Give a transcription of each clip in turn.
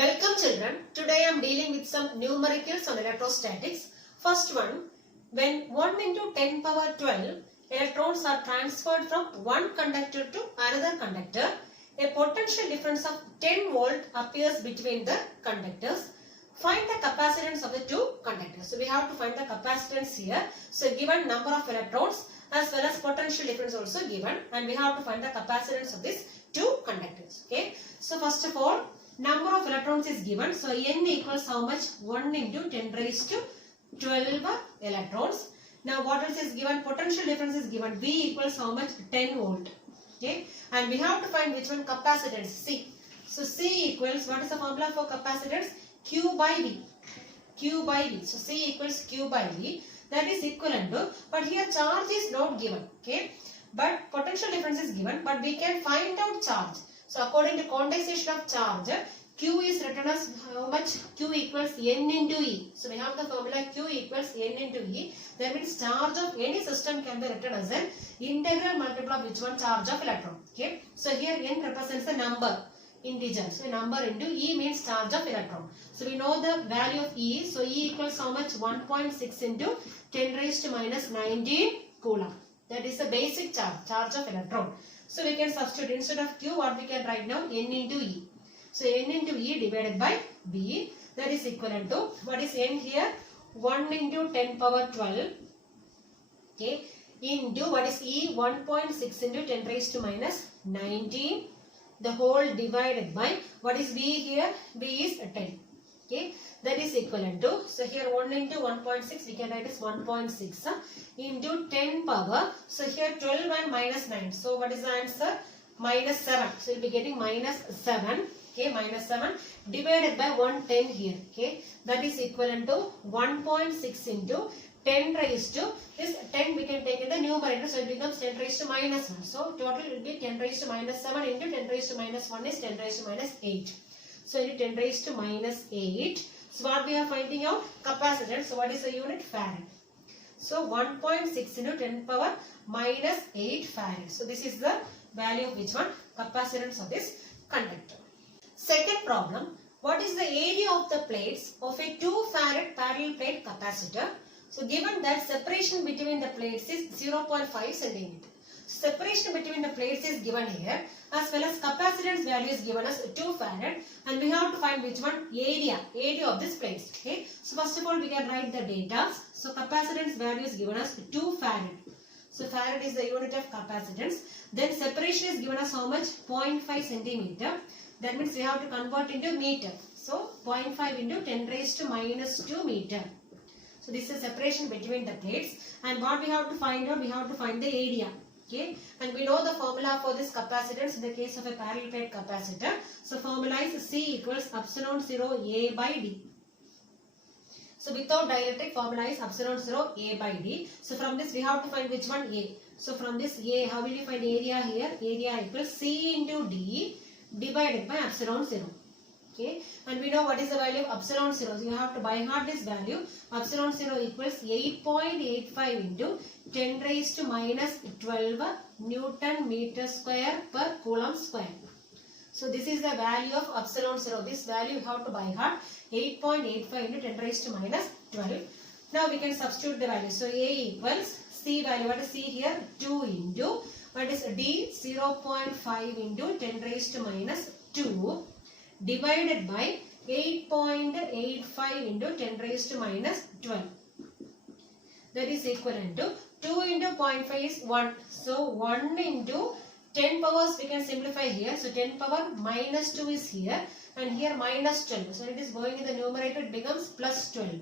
Welcome children. Today I am dealing with some numericals on electrostatics. First one, when 1 into 10 power 12 electrons are transferred from one conductor to another conductor, a potential difference of 10 volt appears between the conductors. Find the capacitance of the two conductors. So we have to find the capacitance here. So given number of electrons as well as potential difference also given, and we have to find the capacitance of these two conductors. Okay. So first of all, number of electrons is given. So n equals how much? 1 into 10 raised to 12 electrons. Now what else is given? Potential difference is given. V equals how much? 10 volt. Okay. And we have to find which one? Capacitance. C. So C equals, what is the formula for capacitance? Q by V. Q by V. So C equals Q by V. That is equivalent to, but here charge is not given. Okay. But potential difference is given. But we can find out charge. So according to condensation of charge, Q is written as how much? Q equals N into E. So we have the formula Q equals N into E. That means charge of any system can be written as an integral multiple of which one? Charge of electron. Okay. So here N represents the number, integer. So number into E means charge of electron. So we know the value of E. So E equals how much? 1.6 into 10 raised to minus 19 coulomb. That is the basic charge of electron. So we can substitute instead of Q, what we can write now? N into E. So N into E divided by V, that is equivalent to, what is N here? 1 into 10 power 12. Okay. Into what is E? 1.6 into 10 raised to minus 19. The whole divided by, what is V here? V is 10. Okay. That is equivalent to, so here 1 into 1.6 we can write as 1.6 into 10 power. So here 12 and minus 9. So what is the answer? Minus 7. So you'll be getting minus 7. Okay, minus 7 divided by 110 here. Okay, that is equivalent to 1.6 into 10 raised to, this 10 we can take in the numerator, so it becomes 10 raised to minus 1. So total will be 10 raised to minus 7 into 10 raised to minus 1 is 10 raised to minus 8. So it is 10 raised to minus 8. So what we are finding out? Capacitance. So what is the unit? Farad. So 1.6 into 10 power minus 8 farad. So this is the value of which one? Capacitance of this conductor. Second problem. What is the area of the plates of a 2 farad parallel plate capacitor? So given that separation between the plates is 0.5 centimeter. Separation between the plates is given here, as well as capacitance value is given as 2 farad, and we have to find which one? Area of this plates. Okay. So first of all we can write the data. So capacitance value is given as 2 farad. So farad is the unit of capacitance. Then separation is given as how much? 0.5 centimeter. That means we have to convert into meter. So 0.5 into 10 raised to minus 2 meter. So this is separation between the plates. And what we have to find out? We have to find the area. Okay. And we know the formula for this capacitance in the case of a parallel plate capacitor. So formula is C equals epsilon 0 A by D. So without dielectric, formula is epsilon 0 A by D. So from this we have to find which one? A. So from this A, how will you find area here? Area equals C into D divided by epsilon 0. Okay. And we know what is the value of epsilon 0. So you have to by heart this value. Epsilon 0 equals 8.85 into 10 raised to minus 12 Newton meter square per coulomb square. So this is the value of epsilon 0. This value you have to by heart. 8.85 into 10 raised to minus 12. Now we can substitute the value. So A equals C value. What is C here? 2 into, what is D? 0.5 into 10 raised to minus 2 divided by 8.85 into 10 raised to minus 12. That is equivalent to 2 into 0.5 is 1. So 1 into 10 powers we can simplify here. So 10 power minus 2 is here, and here minus 12. So it is going in the numerator, it becomes plus 12.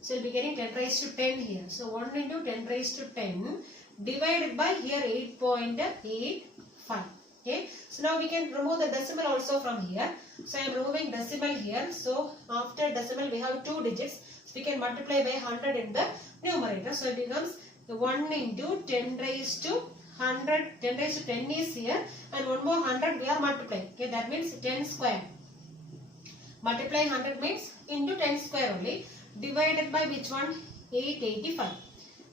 So you will be getting 10 raised to 10 here. So 1 into 10 raised to 10 divided by here 8.85. Okay. So now we can remove the decimal also from here. So I am removing decimal here. So after decimal we have 2 digits. So we can multiply by 100 in the numerator. So it becomes 1 into 10 raised to 100. 10 raised to 10 is here, and one more 100 we are multiplying. Okay. That means 10 square. Multiply 100 means into 10 square only. Divided by which one? 885.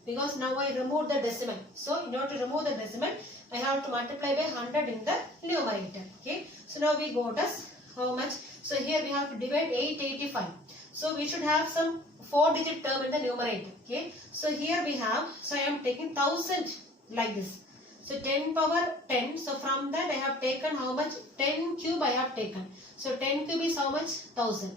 Because now I removed the decimal. So in order to remove the decimal, I have to multiply by 100 in the numerator. Okay. So now we got as how much? So here we have to divide 885. So we should have some 4-digit term in the numerator. Okay. So here we have, so I am taking 1000 like this. So 10 power 10. So from that I have taken how much? 10 cube I have taken. So 10 cube is how much? 1000.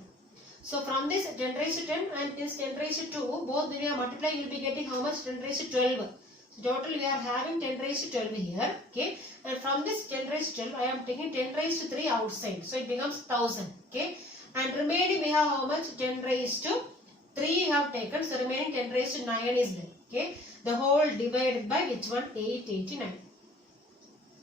So from this 10 raised to 10 and this 10 raised to 2, both when you are multiplying, you will be getting how much? 10 raised to 12. So total we are having 10 raised to 12 here. Okay. And from this 10 raised to 12, I am taking 10 raised to 3 outside. So it becomes 1000. Okay. And remaining we have how much? 10 raised to 3 we have taken. So remaining 10 raised to 9 is there. Okay. The whole divided by which one? 889.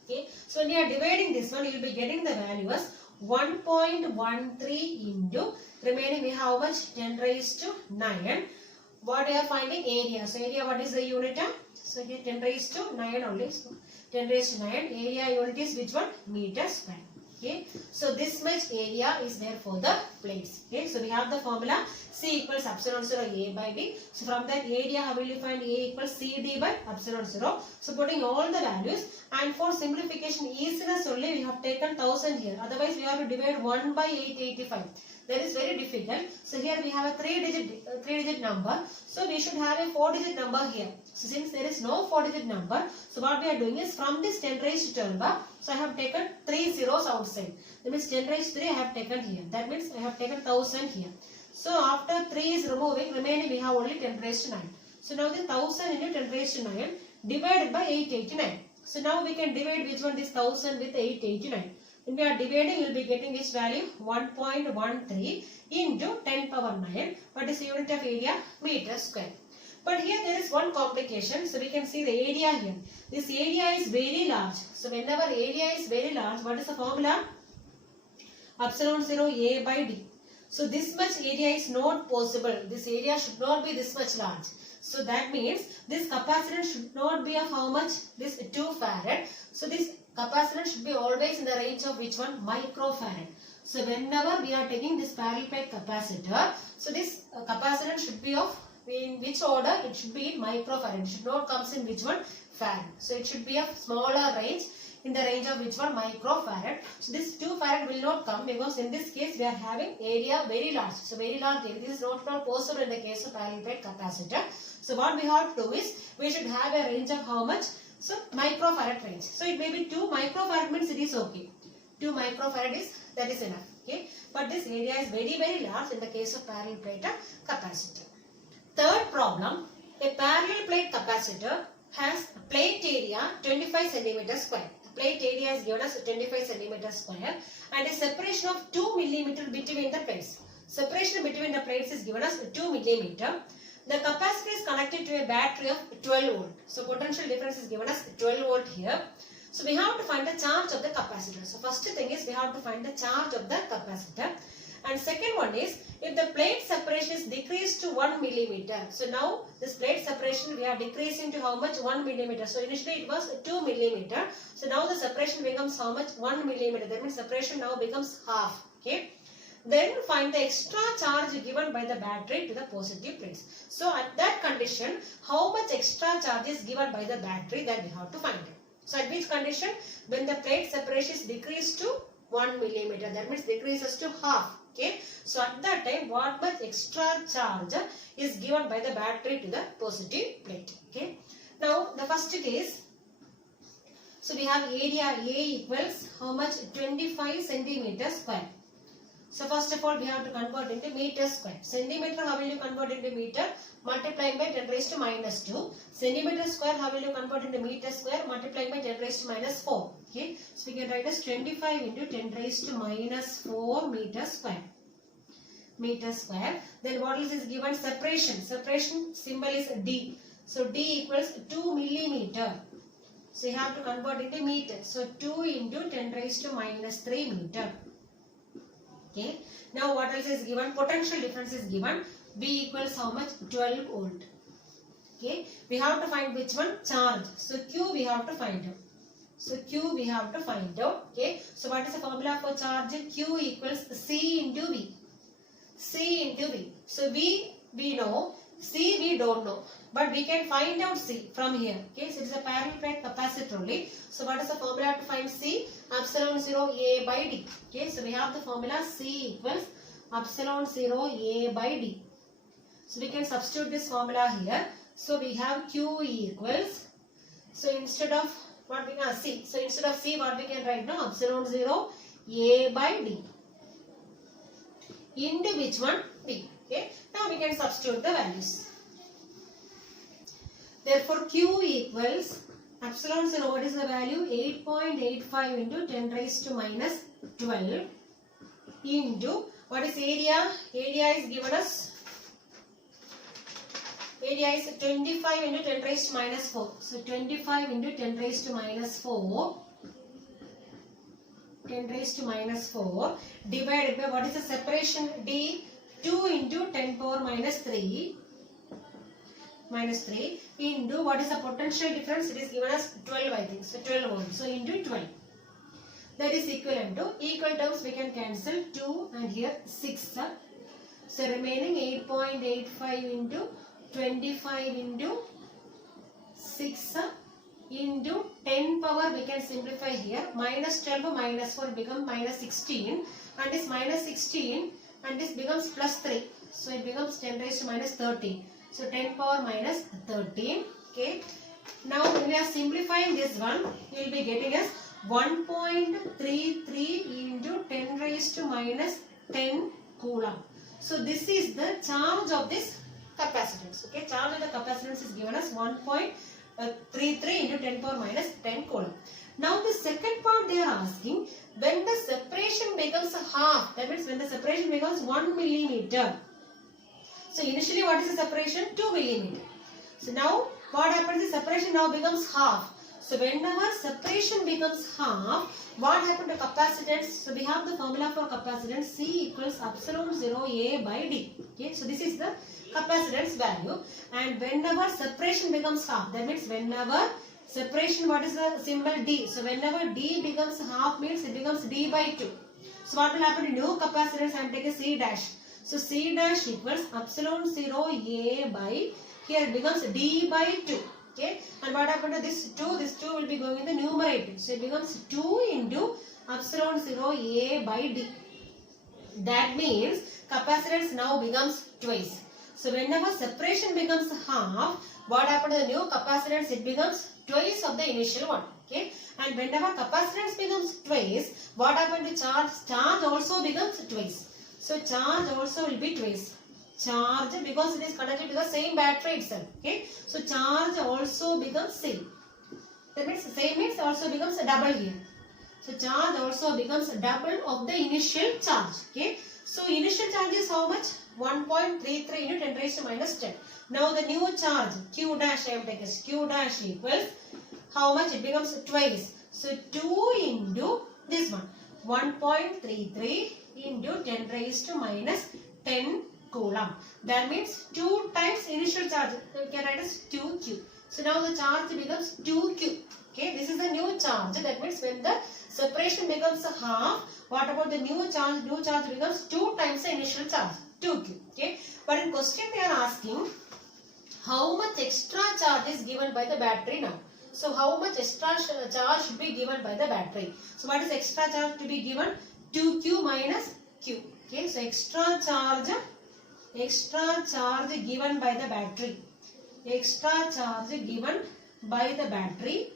Okay. So when you are dividing this one, you will be getting the value as 1.13 into remaining we have how much? 10 raised to 9. What we are finding? Area. So area, what is the unit? So here 10 raised to 9 only. So 10 raised to 9. Area unit is which one? Meter square. Okay. So this much area is there for the plates. Okay. So we have the formula C equals epsilon 0 A by B. So from that area, how will you find A equals CD by epsilon 0? So putting all the values, and for simplification easiness only we have taken 1000 here. Otherwise we have to divide 1 by 885. That is very difficult. So here we have a 3-digit number. So we should have a 4-digit number here. So since there is no 4-digit number, so what we are doing is from this 10 raised to 12, so I have taken 3 zeros outside. That means 10 raised to 3 I have taken here. That means I have taken 1000 here. So after 3 is removing, remaining we have only 10 raised to 9. So now the 1000 into 10 raised to 9 divided by 889. So now we can divide which one? This 1000 with 889. When we are dividing, you will be getting this value 1.13 into 10 power 9. What is the unit of area? Meter square. But here there is one complication. So we can see the area here. This area is very large. So whenever area is very large, what is the formula? Epsilon 0 A by D. So this much area is not possible. This area should not be this much large. So that means this capacitance should not be of how much? This 2 farad. So this capacitance should be always in the range of which one? Microfarad. So whenever we are taking this parallel plate capacitor, so this capacitance should be of, in which order? It should be in microfarad. It should not comes in which one? Farad. So it should be of smaller range, in the range of which one? Microfarad. So this 2 farad will not come because in this case we are having area very large. So very large area. This is not possible in the case of parallel plate capacitor. So what we have to do is, we should have a range of how much? So microfarad range. So it may be 2 microfarad means it is okay. 2 microfarad is, that is enough. Okay. But this area is very large in the case of parallel plate capacitor. Third problem, a parallel plate capacitor has plate area 25 cm square. The plate area is given as 25 cm square and a separation of 2 mm between the plates. Separation between the plates is given as 2 mm. The capacitor is connected to a battery of 12 volt. So potential difference is given as 12 volt here. So we have to find the charge of the capacitor. So first thing is we have to find the charge of the capacitor. And second one is, if the plate separation is decreased to 1 millimeter. So now this plate separation we are decreasing to how much? 1 millimeter. So initially it was 2 millimeter. So now the separation becomes how much? 1 millimeter. That means separation now becomes half. Okay. Then find the extra charge given by the battery to the positive plates. So at that condition, how much extra charge is given by the battery, that we have to find it. So at which condition? When the plate separation is decreased to 1 millimeter. That means decreases to half. Okay. So at that time, what much extra charge is given by the battery to the positive plate. Okay. Now the first case. So we have area A equals how much? 25 centimeter square. So first of all, we have to convert into meter square. Centimeter, how will you convert into meter? Multiplying by 10 raised to minus 2. Centimeter square, how will you convert into meter square? Multiplying by 10 raised to minus 4. Okay. So we can write as 25 into 10 raised to minus 4 meter square. Meter square. Then what else is given? Separation. Separation symbol is D. So D equals 2 millimeter. So you have to convert into meter. So 2 into 10 raised to minus 3 meter. Okay. Now what else is given? Potential difference is given. V equals how much? 12 volt. Okay. We have to find which one? Charge. So Q we have to find out. So Q we have to find out. Okay. So what is the formula for charge? Q equals C into V. C into V. So V we know C we don't know, but we can find out C from here. Okay, so it is a parallel plate capacitor only. So what is the formula to find C? Epsilon 0 A by D. Okay, so we have the formula C equals epsilon 0 A by D. So we can substitute this formula here. So we have Q equals, so instead of what we can C, so instead of C what we can write now? Epsilon 0 A by D into which one? D. Okay, now we can substitute the values. Therefore Q equals epsilon 0, what is the value? 8.85 into 10 raised to minus 12 into what is area? Area is given as, area is 25 into 10 raised to minus 4. So 25 into 10 raised to minus 4, 10 raised to minus 4 divided by what is the separation? D, 2 into 10 power minus 3 into what is the potential difference? It is given as 12, I think. So 12 volts. So into 12. That is equivalent to, equal terms we can cancel 2 and here 6. So remaining 8.85 into 25 into 6 into 10 power, we can simplify here. Minus 12 minus 4 become minus 16, and this minus 16 and this becomes plus 3. So it becomes 10 raised to minus 13. So 10 power minus 13. Okay. Now when we are simplifying this one, you will be getting as 1.33 into 10 raised to minus 10 coulomb. So this is the charge of this capacitance. Okay, charge of the capacitance is given as 1.33 into 10 power minus 10 coulomb. Now the second part they are asking, when the separation becomes half, that means when the separation becomes 1 millimeter. So initially what is the separation? 2 millimeter. So now what happens is separation now becomes half. So whenever separation becomes half, what happened to capacitance? So we have the formula for capacitance, C equals epsilon 0 A by D. Okay, so this is the capacitance value. And whenever separation becomes half, that means whenever separation, what is the symbol? D. So whenever D becomes half means it becomes D by 2. So what will happen to new capacitance? I am taking C dash. So C dash equals epsilon 0 A by, here it becomes D by 2. Okay, and what happened to this 2? This 2 will be going in the numerator. So it becomes 2 into epsilon 0 A by D. That means capacitance now becomes twice. So whenever separation becomes half, what happened to the new capacitance? It becomes twice of the initial one. Okay, and whenever capacitance becomes twice, what happened to charge? Charge also becomes twice. So charge also will be twice. Charge, because it is connected to the same battery itself. Okay, so charge also becomes same. That means same means also becomes a double here. So charge also becomes a double of the initial charge. Okay, so initial charge is how much? 1.33 into 10 raised to minus 10. Now the new charge Q dash I am taking Q dash equals how much? It becomes twice. So 2 into this one, 1.33 into 10 raised to minus 10 coulomb. That means 2 times initial charge. We can write as 2Q. So now the charge becomes 2Q. Okay, this is the new charge. That means when the separation becomes a half, what about the new charge? New charge becomes 2 times the initial charge, 2Q. Okay, but in question they are asking how much extra charge is given by the battery now. So how much extra charge should be given by the battery? So what is extra charge to be given? 2Q minus Q. Okay, so extra charge given by the battery. Extra charge given by the battery.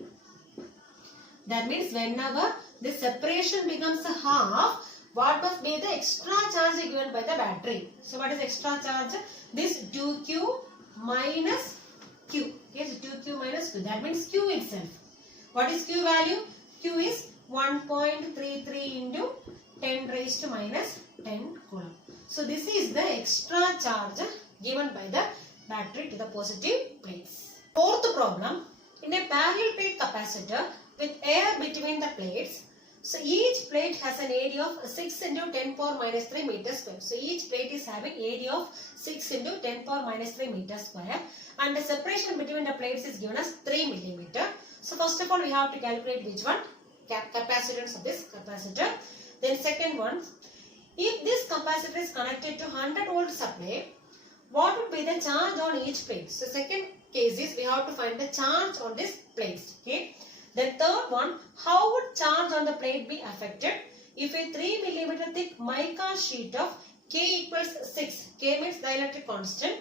That means whenever the separation becomes a half, what must be the extra charge given by the battery? So what is extra charge? This 2Q minus Q. Okay, so 2Q minus Q. That means Q itself. What is Q value? Q is 1.33 into 10 raised to minus 10 coulomb. So this is the extra charge given by the battery to the positive plates. Fourth problem, in a parallel plate capacitor with air between the plates, so each plate has an area of 6 into 10 power minus 3 meters square. So each plate is having area of 6 into 10 power minus 3 meters square, and the separation between the plates is given as 3 millimeter. So first of all we have to calculate which one? Capacitance of this capacitor. Then second one, if this capacitor is connected to 100 volt supply, what would be the charge on each plate? So second case is we have to find the charge on this plates. Okay. The third one, how would charge on the plate be affected if a 3 mm thick mica sheet of K equals 6, K means dielectric constant,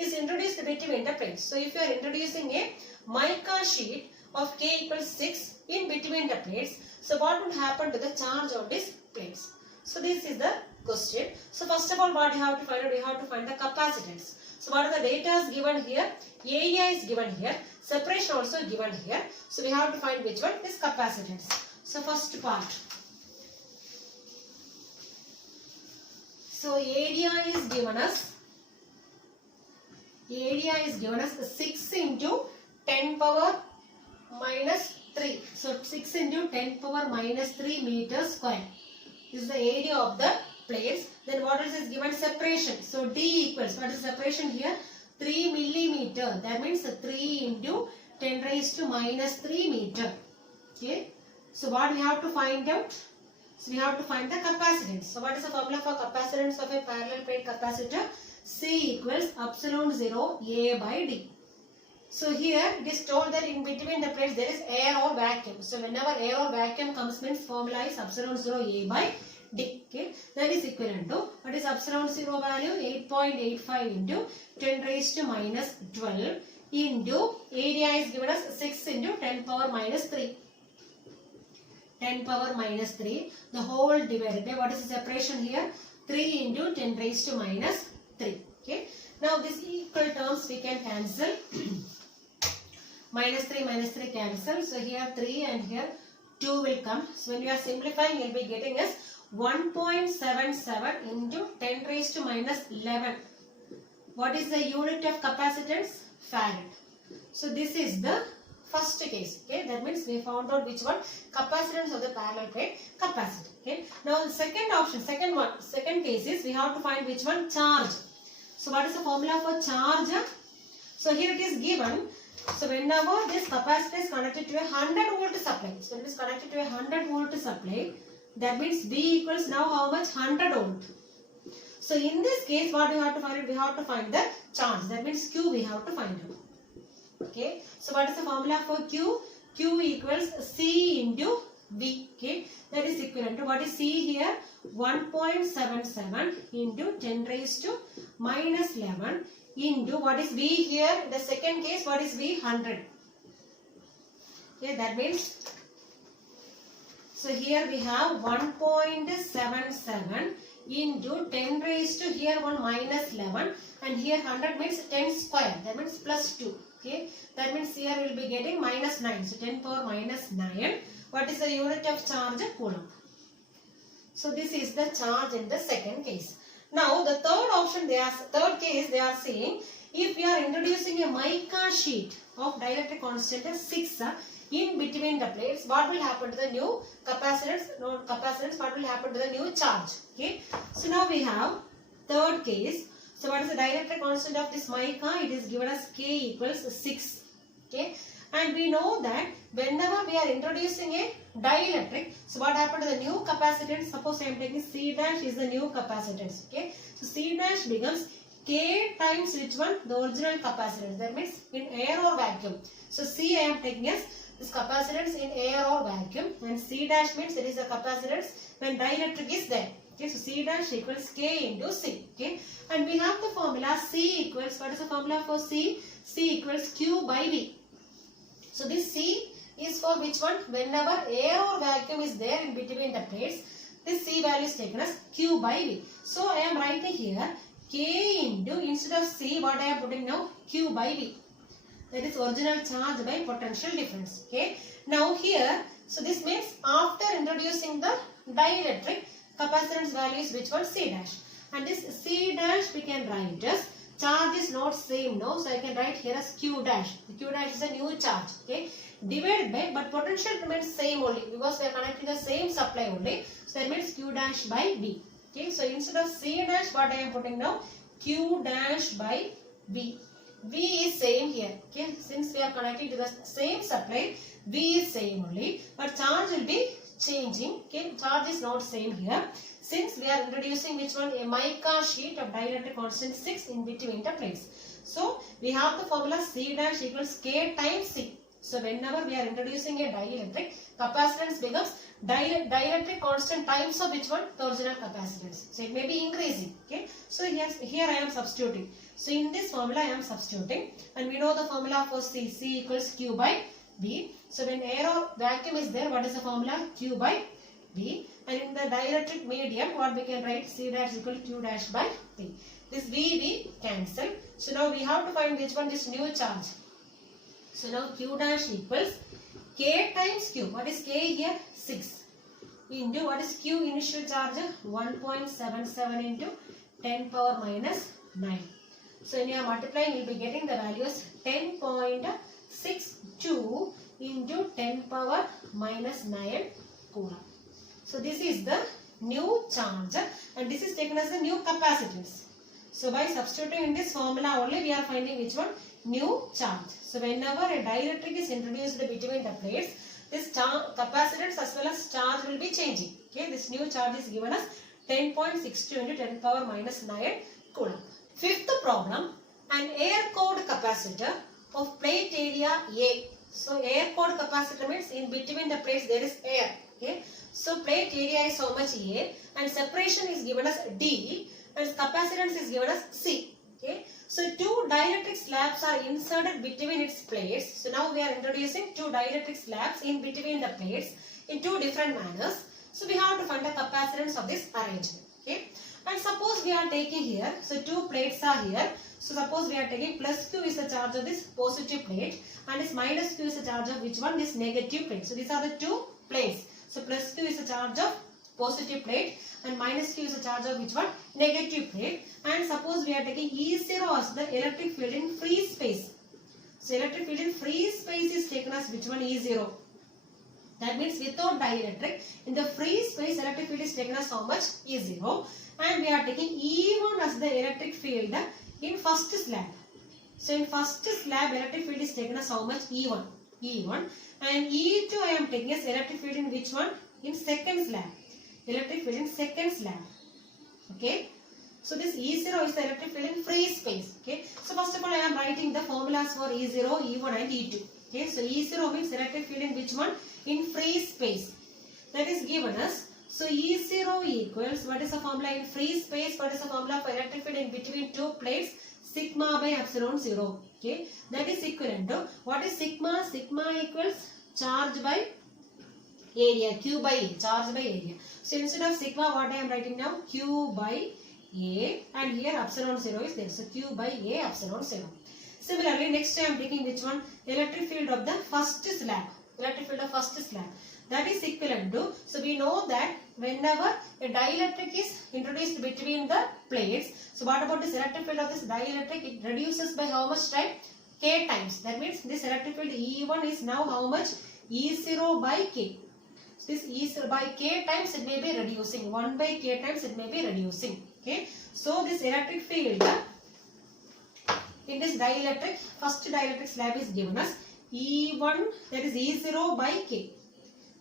is introduced between the plates. So if you are introducing a mica sheet of K equals 6 in between the plates, so what would happen to the charge on these plates? So this is the question. So first of all, what you have to find out, we have to find the capacitance. So what are the data is given here? Area is given here. Separation also given here. So we have to find which one is capacitance. So first part. So area is given us 6 into 10 power minus 3. So 6 into 10 power minus 3 meters square. This is the area of the plates. Then what else is given? Separation. So D equals, what is separation here? 3 millimeter. That means 3 into 10 raised to minus 3 meter. Okay. So what we have to find out? So we have to find the capacitance. So what is the formula for capacitance of a parallel plate capacitor? C equals epsilon 0 A by D. So here it is told that in between the plates there is air or vacuum. So whenever air or vacuum comes, means formula is epsilon 0 A by D. Okay. That is equivalent to, what is epsilon 0 value? 8.85 into 10 raised to minus 12 into area is given as 6 into 10 power minus 3. 10 power minus 3. The whole divided by, what is the separation here? 3 into 10 raised to minus 3. Okay. Now this equal terms we can cancel. minus 3 cancel. So here 3 and here 2 will come. So when you are simplifying, you will be getting as 1.77 into 10 raised to minus 11. What is the unit of capacitance? Farad. So this is the first case. Okay, that means we found out which one? Capacitance of the parallel plate capacitor. Okay. Now the second option, second case is we have to find which one? Charge. So what is the formula for charge? So here it is given. So whenever this capacitor is connected to a 100 volt supply, so it is connected to a 100 volt supply, that means V equals now how much? 100 volt. So in this case, what we have to find? We have to find the charge. That means Q we have to find out. Okay. So what is the formula for Q? Q equals C into V. Okay. That is equivalent to, what is C here? 1.77 into 10 raised to minus 11 into, what is V here? In the second case, what is V? 100. Okay. That means, so here we have 1.77 into 10 raised to here 1 minus 11 and here 100 means 10 square. That means plus 2. Okay. That means here we will be getting minus 9. So 10 power minus 9. What is the unit of charge? Coulomb. So this is the charge in the second case. Now the third case they are saying, if we are introducing a mica sheet of dielectric constant 6 in between the plates, what will happen to the new capacitance? What will happen to the new charge? Okay. So now we have third case. So what is the dielectric constant of this mica? It is given as K equals 6. Okay. And we know that whenever we are introducing a dielectric, so what happened to the new capacitance? Suppose I am taking C dash is the new capacitance. Okay. So C dash becomes K times which one? The original capacitance. That means in air or vacuum. So C I am taking as this capacitance in air or vacuum, and C dash means it is the capacitance when dielectric is there. Okay, so C dash equals K into C. Okay, and we have the formula C equals, what is the formula for C? C equals Q by V. So this C is for which one? Whenever air or vacuum is there in between the plates, this C value is taken as Q by V. So I am writing here K into, instead of C, what I am putting now? Q by V. That is original charge by potential difference. Okay. Now here, so this means after introducing the dielectric, capacitance value is which one? C dash. And this C dash we can write as, charge is not same now, so I can write here as Q dash. The Q dash is a new charge. Okay. Divided by, but potential remains same only because we are connecting the same supply only. So that means Q dash by V. Okay. So instead of C dash, what I am putting now? Q dash by V. V is same here. Okay, since we are connecting to the same supply, V is same only, but charge will be changing. Okay, charge is not same here. Since we are introducing which one? A mica sheet of dielectric constant 6 in between the plates. So we have the formula C dash equals K times C. So whenever we are introducing a dielectric, capacitance becomes dielectric constant times of which one? The original capacitance. So it may be increasing. Okay. So here I am substituting. So in this formula I am substituting, and we know the formula for C. C equals Q by B. So when air or vacuum is there, what is the formula? Q by B. And in the dielectric medium, what we can write? C dash equal Q dash by B. This V cancel. So now we have to find which one is new charge. So now Q dash equals K times Q. What is K here? 6. Into what is Q initial charge? 1.77 into 10 power minus 9. So when you are multiplying, you will be getting the values 10.62 into 10 power minus 9 coulomb. So this is the new charge, and this is taken as the new capacitance. So by substituting in this formula only, we are finding which one? New charge. So whenever a dielectric is introduced between the plates, this capacitance as well as charge will be changing. Okay, this new charge is given as 10.62 into 10 power minus 9 coulomb. Fifth problem, an air-cooled capacitor of plate area A. So air-cooled capacitor means in between the plates there is air. Okay, so plate area is how much? A, and separation is given as D, and capacitance is given as C. Okay, so two dielectric slabs are inserted between its plates. So now we are introducing two dielectric slabs in between the plates in two different manners. So we have to find the capacitance of this arrangement. Okay, and suppose we are taking here, so two plates are here. So suppose we are taking plus Q is the charge of this positive plate, and this minus Q is the charge of which one? This negative plate. So these are the two plates. So plus Q is the charge of positive plate, and minus Q is the charge of which one? Negative plate. And suppose we are taking E0 as the electric field in free space. So electric field in free space is taken as which one? E0. That means without dielectric, in the free space electric field is taken as how much? E0. And we are taking E1 as the electric field in first slab. So in first slab electric field is taken as how much? E1. E1. And E2 I am taking as electric field in which one? In second slab. Electric field in second slab. Okay. So this E0 is the electric field in free space. Okay. So first of all I am writing the formulas for E0, E1 and E2. Okay. So E0 means electric field in which one? In free space. That is given as. So E0 equals, what is the formula in free space? What is the formula for electric field in between two plates? Sigma by epsilon 0. Okay. That is equivalent to, what is sigma? Sigma equals charge by area, Q by A, charge by area. So instead of sigma, what I am writing now? Q by A, and here epsilon 0 is there. So Q by A epsilon 0. Similarly, next I am taking which one? Electric field of the first slab. Electric field of first slab. That is equivalent to, so we know that whenever a dielectric is introduced between the plates, so what about this electric field of this dielectric? It reduces by how much time? K times. That means this electric field E1 is now how much? E0 by K. So this E0 by K times it may be reducing. 1 by K times it may be reducing. Okay. So this electric field in this dielectric, first dielectric slab is given as E1, that is E0 by K.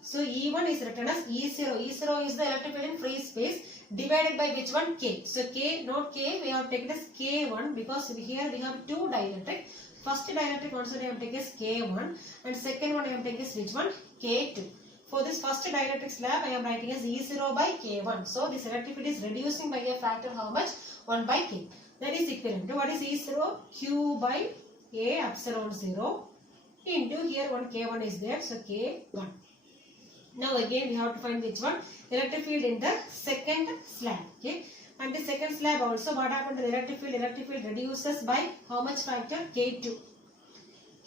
So E1 is written as E0. E0 is the electric field in free space divided by which one? K. So K, not K, we have taken as K1 because here we have two dielectric. First dielectric constant I am taking as K1 and second one I am taking as which one? K2. For this first dielectric slab I am writing as E0 by K1. So this electric field is reducing by a factor how much? 1 by K. That is equivalent to what is E0? Q by A epsilon 0 into here one K1 is there. So K1. Now again we have to find which one? Electric field in the second slab. Okay. And the second slab also what happened to the electric field? Electric field reduces by how much factor? K2.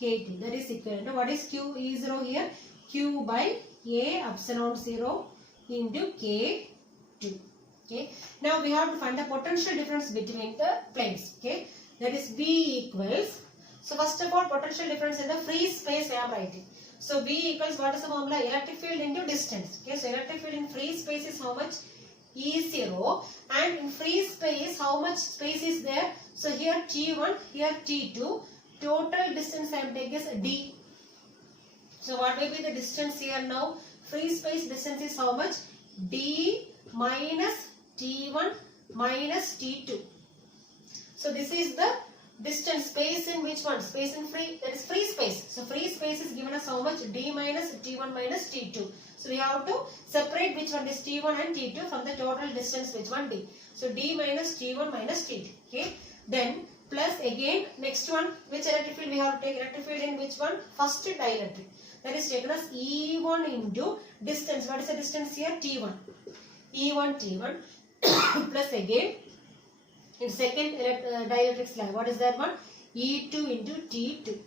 K2. That is equivalent to what is Q E0 here? Q by A epsilon 0 into K2. Okay. Now we have to find the potential difference between the plates. Okay. That is B equals. So first of all potential difference in the free space I am writing. So B equals what is the formula? Electric field into distance. Okay. So electric field in free space is how much? E0, and in free space how much space is there? So here T1, here T2. Total distance I am taking is D. So what will be the distance here now? free space distance is how much? D minus T1 minus T2. So this is the distance, space in which one? Space in free, that is free space. So free space is given as how much? D minus T1 minus T2. So we have to separate which one is T1 and T2 from the total distance which one D. So D minus T1 minus T2. Okay. Then plus again next one, which electric field we have to take? Electric field in which one? First dielectric. That is taken as E1 into distance. What is the distance here? T1. E1 T1 plus again in second dielectric slab. What is that one? E2 into T2.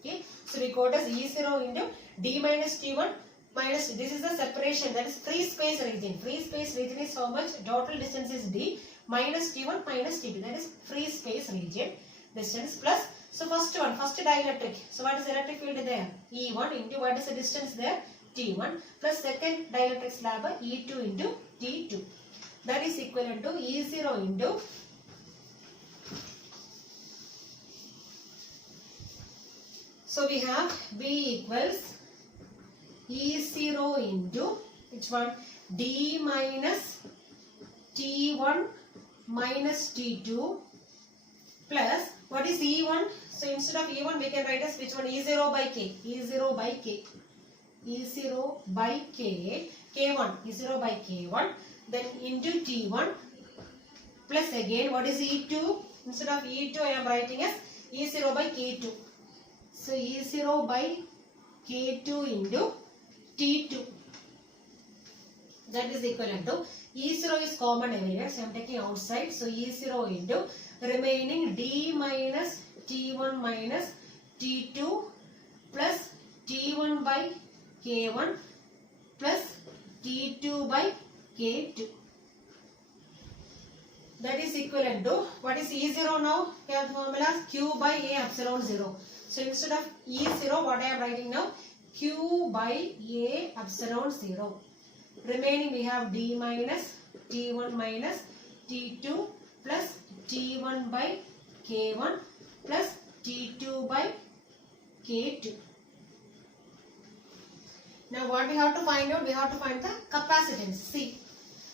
Okay. So we quote as E0 into D minus T1 minus, this is the separation, that is free space region. Free space region is how much? Total distance is D minus T1 minus T2. That is free space region distance plus. So first one, first dielectric. So what is the electric field there? E1 into what is the distance there? T1 plus second dielectric slab E2 into T2. That is equivalent to E0 into so we have B equals E0 into which one? D minus T1 minus T2 plus what is E1? So instead of E1 we can write as which one? E0 by K. E0 by K. E0 by K. K1. E0 by K1. Then into T1 plus again what is E2? Instead of E2 I am writing as E0 by K2. So E0 by K2 into T2. That is equivalent to E0 is common everywhere. So I am taking outside. So E0 into remaining D minus T1 minus T2 plus T1 by K1 plus T2 by K2. That is equivalent to what is E0 now? We have the formula Q by A epsilon 0. So instead of E0 what I am writing now? Q by A epsilon 0. Remaining we have D minus T1 minus T2 plus T1 by K1 plus T2 by K2. Now what we have to find out? We have to find the capacitance C.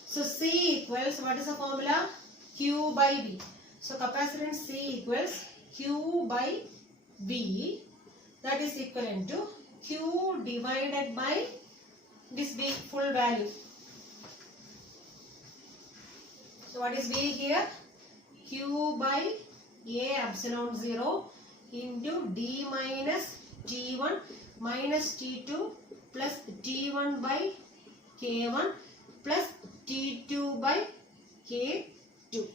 So C equals, what is the formula? Q by B. So capacitance C equals Q by B. That is equivalent to Q divided by this B full value. So what is B here? Q by A epsilon 0 into D minus T1 minus T2 plus T1 by K1 plus T2 by K2.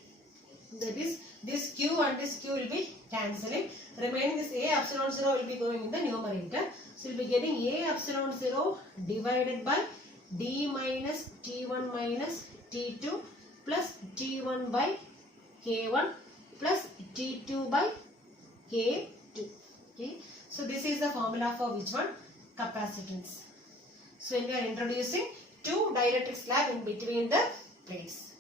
That is, this Q and this Q will be cancelling. Remaining this A epsilon 0 will be going in the numerator. So we will be getting A epsilon 0 divided by D minus T1 minus T2 plus T1 by K1 plus T2 by K2. Okay. So this is the formula for which one? Capacitance. So when we are introducing two dielectric slab in between the plates.